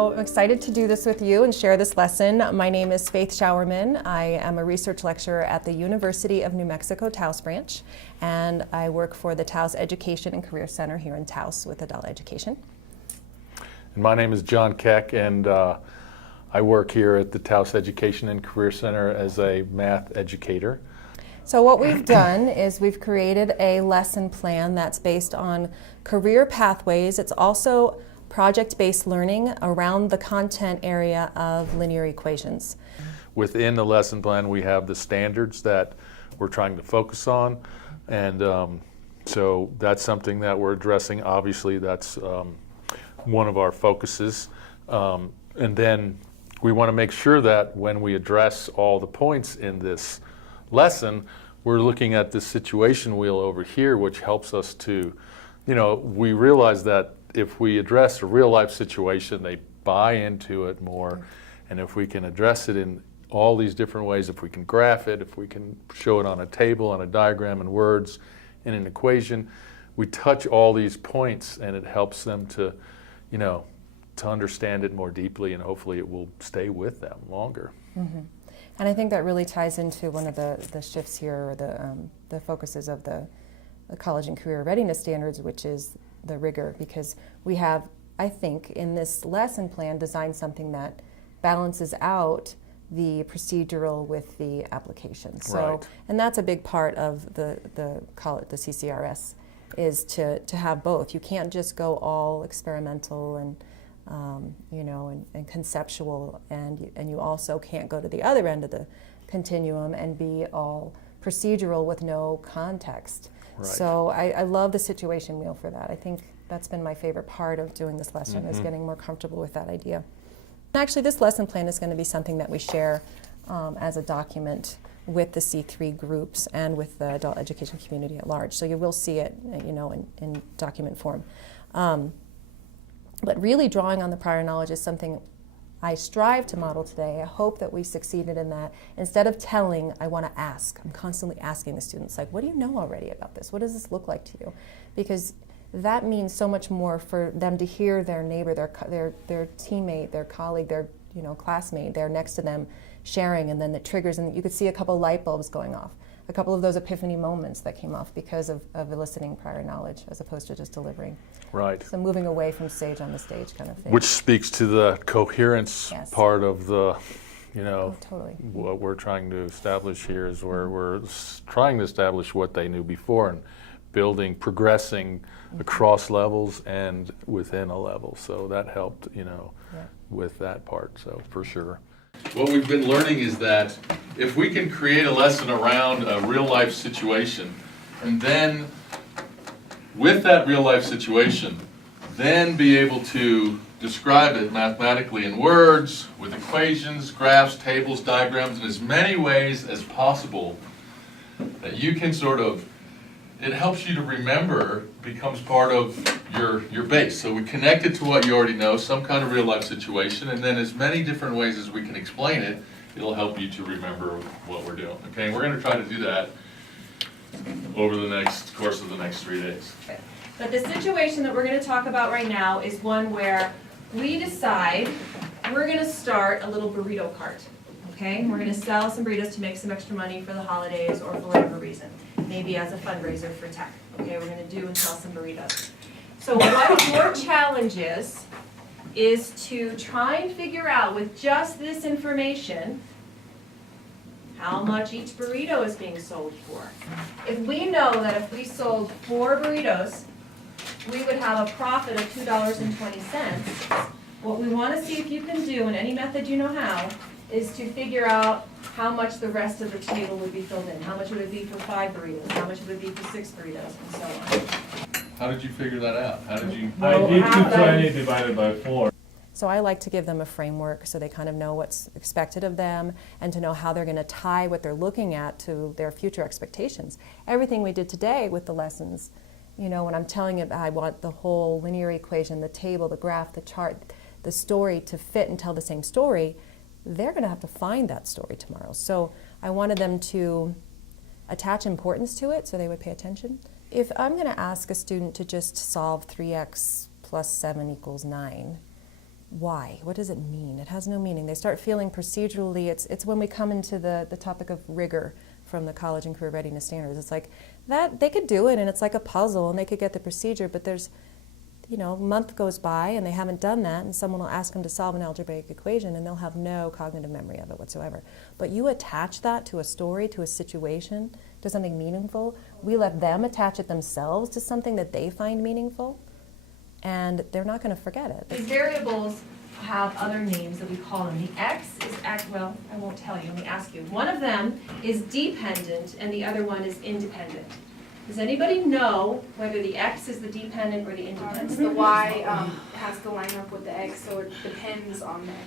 So I'm excited to do this with you and share this lesson. My name is Faith Showerman. I am a research lecturer at the University of New Mexico Taos branch, and I work for the Taos Education and Career Center here in Taos with adult education. And my name is John Keck, and I work here at the Taos Education and Career Center as a math educator. So what we've done is we've created a lesson plan that's based on career pathways. It's also project-based learning around the content area of linear equations. Within the lesson plan, we have the standards that we're trying to focus on, and so that's something that we're addressing. Obviously, that's one of our focuses. And then we want to make sure that when we address all the points in this lesson, we're looking at this situation wheel over here, which helps us to, we realize that if we address a real life situation, they buy into it more. And if we can address it in all these different ways, if we can graph it, if we can show it on a table, on a diagram, in words, in an equation, we touch all these points and it helps them to, to understand it more deeply, and hopefully it will stay with them longer. Mm-hmm. And I think that really ties into one of the shifts here, or the focuses of the College and Career Readiness Standards, which is the rigor, because we have, I think, in this lesson plan designed something that balances out the procedural with the application. So, right. And that's a big part of the CCRS, is to have both. You can't just go all experimental and and conceptual, and you also can't go to the other end of the continuum and be all procedural with no context. Right. So I love the situation wheel for that. I think that's been my favorite part of doing this lesson, is getting more comfortable with that idea. Actually, this lesson plan is going to be something that we share as a document with the C3 groups and with the adult education community at large. So you will see it, in document form. But really drawing on the prior knowledge is something I strive to model today. I hope that we succeeded in that. Instead of telling, I want to ask. I'm constantly asking the students, like, what do you know already about this? What does this look like to you? Because that means so much more for them to hear their neighbor, their teammate, their colleague, their classmate, they're next to them sharing, and then it triggers, and you could see a couple light bulbs going off, a couple of those epiphany moments that came off because of eliciting prior knowledge as opposed to just delivering. Right. So moving away from sage on the stage kind of thing. Which speaks to the coherence part of the, totally. What we're trying to establish here is where we're trying to establish what they knew before and progressing across levels and within a level. So that helped, with that part, so for sure. What we've been learning is that if we can create a lesson around a real life situation, and then with that real life situation, then be able to describe it mathematically in words, with equations, graphs, tables, diagrams, in as many ways as possible, that you can it helps you to remember, becomes part of your base. So we connect it to what you already know, some kind of real life situation, and then as many different ways as we can explain it, it'll help you to remember what we're doing. Okay, we're going to try to do that over the course of the next 3 days. But the situation that we're going to talk about right now is one where we decide we're going to start a little burrito cart. Okay, we're going to sell some burritos to make some extra money for the holidays or for whatever reason. Maybe as a fundraiser for tech. Okay, we're going to do and sell some burritos. So what your challenge is to try and figure out with just this information how much each burrito is being sold for. If we know that if we sold 4 burritos, we would have a profit of $2.20, what we want to see if you can do in any method you know how is to figure out how much the rest of the table would be filled in. How much would it be for 5 burritos? How much would it be for 6 burritos? And so on. How did you figure that out? How did you? I did 220 divided by 4. So I like to give them a framework so they kind of know what's expected of them and to know how they're going to tie what they're looking at to their future expectations. Everything we did today with the lessons, when I'm telling it, I want the whole linear equation, the table, the graph, the chart, the story to fit and tell the same story, they're going to have to find that story tomorrow. So I wanted them to attach importance to it so they would pay attention. If I'm going to ask a student to just solve 3x plus 7 equals 9, why? What does it mean? It has no meaning. They start feeling procedurally, it's when we come into the topic of rigor from the College and Career Readiness Standards. It's like that they could do it and it's like a puzzle and they could get the procedure, but there's, you know, a month goes by and they haven't done that and someone will ask them to solve an algebraic equation and they'll have no cognitive memory of it whatsoever. But you attach that to a story, to a situation, to something meaningful. We let them attach it themselves to something that they find meaningful, and they're not going to forget it. These variables have other names that we call them. The X is, well, I won't tell you, let me ask you. One of them is dependent and the other one is independent. Does anybody know whether the X is the dependent or the independent? The Y has to line up with the X, so it depends on the X.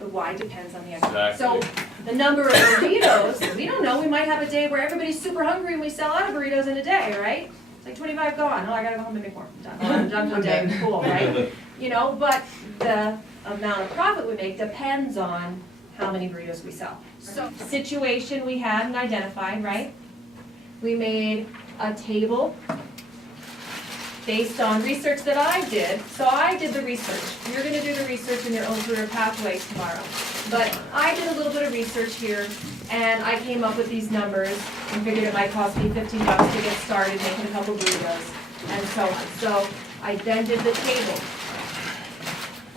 The Y depends on the X. Exactly. So the number of burritos, we don't know, we might have a day where everybody's super hungry and we sell out of burritos in a day, right? It's like 25 gone, oh, I gotta go home and make more, I'm done for the day, cool, right? You know, but the amount of profit we make depends on how many burritos we sell. So situation we had and identified, right? We made a table based on research that I did. So I did the research. You're going to do the research in your own career pathway tomorrow. But I did a little bit of research here, and I came up with these numbers and figured it might cost me $15 to get started making a couple burritos, and so on. So I then did the table.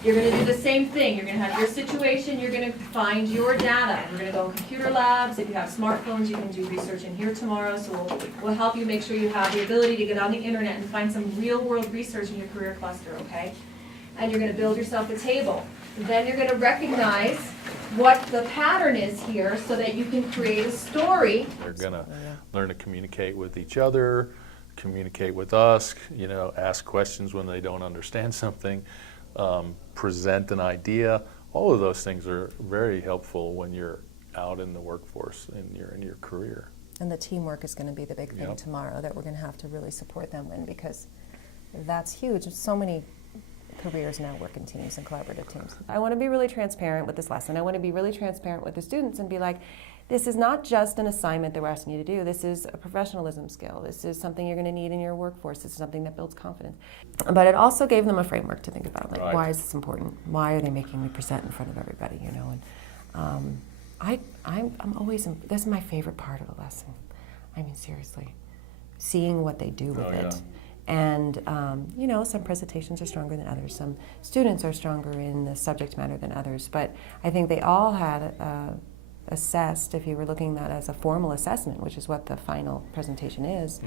You're going to do the same thing. You're going to have your situation. You're going to find your data. We're going to go in computer labs. If you have smartphones, you can do research in here tomorrow. So we'll help you make sure you have the ability to get on the internet and find some real-world research in your career cluster, okay? And you're going to build yourself a table. Then you're going to recognize what the pattern is here so that you can create a story. They're going to learn to communicate with each other, communicate with us, you know, ask questions when they don't understand something. Present an idea. All of those things are very helpful when you're out in the workforce and you're in your career. And the teamwork is going to be the big thing Yep. tomorrow that we're going to have to really support them in, because that's huge. So many careers now work in teams and collaborative teams. I want to be really transparent with this lesson. I want to be really transparent with the students and be like, this is not just an assignment that we're asking you to do. This is a professionalism skill. This is something you're going to need in your workforce. This is something that builds confidence. But it also gave them a framework to think about, like, Right. why is this important? Why are they making me present in front of everybody, you know? And I'm always, this is my favorite part of a lesson. I mean, seriously, seeing what they do with Oh, it. yeah. And, you know, some presentations are stronger than others. Some students are stronger in the subject matter than others. But I think they all had assessed, if you were looking at that as a formal assessment, which is what the final presentation is,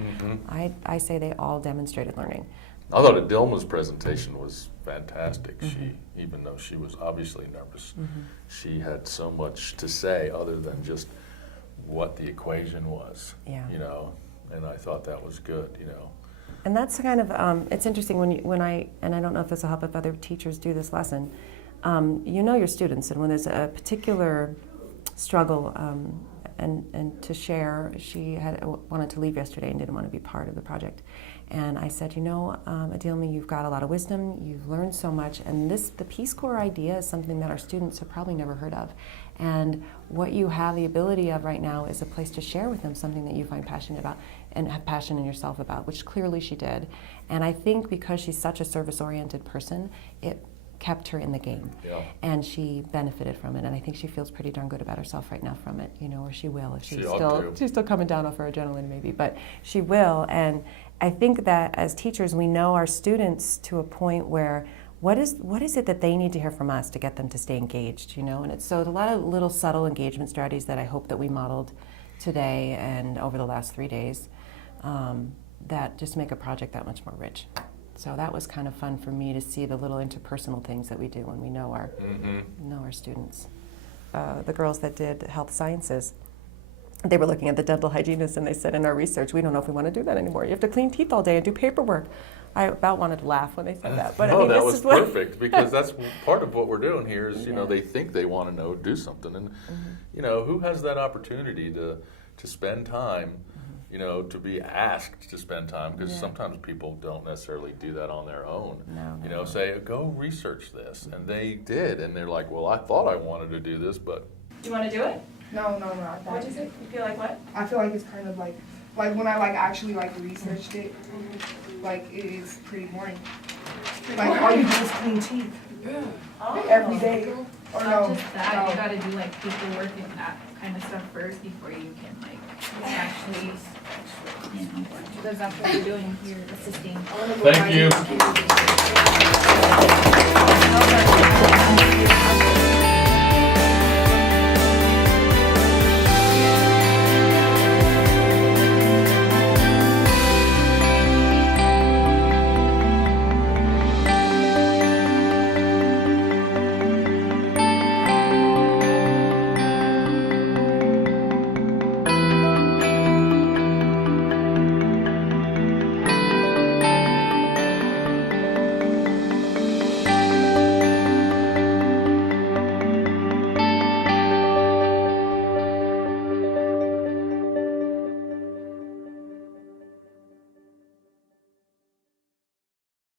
I say they all demonstrated learning. I thought Adilma's presentation was fantastic. She, even though she was obviously nervous, she had so much to say other than just what the equation was, Yeah. you know, and I thought that was good, you know. And that's kind of, it's interesting when I don't know if this will help if other teachers do this lesson, you know your students, and when there's a particular struggle and to share, she had wanted to leave yesterday and didn't want to be part of the project. And I said, you know, Adilma, you've got a lot of wisdom, you've learned so much, and the Peace Corps idea is something that our students have probably never heard of. And what you have the ability of right now is a place to share with them something that you find passionate about and have passion in yourself about, which clearly she did. And I think because she's such a service-oriented person, it kept her in the game. Yeah. And she benefited from it, and I think she feels pretty darn good about herself right now from it, you know, or she will if She ought to. she's still coming down off her adrenaline maybe, but she will. And I think that as teachers we know our students to a point where what is it that they need to hear from us to get them to stay engaged, you know? And it's a lot of little subtle engagement strategies that I hope that we modeled today and over the last 3 days that just make a project that much more rich. So that was kind of fun for me to see the little interpersonal things that we do when we know our students. The girls that did health sciences, they were looking at the dental hygienists and they said, in our research, we don't know if we want to do that anymore. You have to clean teeth all day and do paperwork. I about wanted to laugh when they said that. But No, I mean, that this was is what perfect because that's part of what we're doing here is, you know, Yeah. they think they want to know, do something. And, you know, who has that opportunity to spend time, you know, to be asked to spend time? Because Yeah. sometimes people don't necessarily do that on their own. No, You no, know, no. say, go research this. And they did. And they're like, well, I thought I wanted to do this, but Do you want to do it? No. What'd you say? You feel like what? I feel like it's kind of like when I actually researched it. like, it's pretty boring. Like, all you do is clean teeth every day. Or Not no? just that, you gotta do like paperwork and that kind of stuff first before you can like actually, you know, because that's what you're doing here, assisting. I wanna go Thank buy you. these.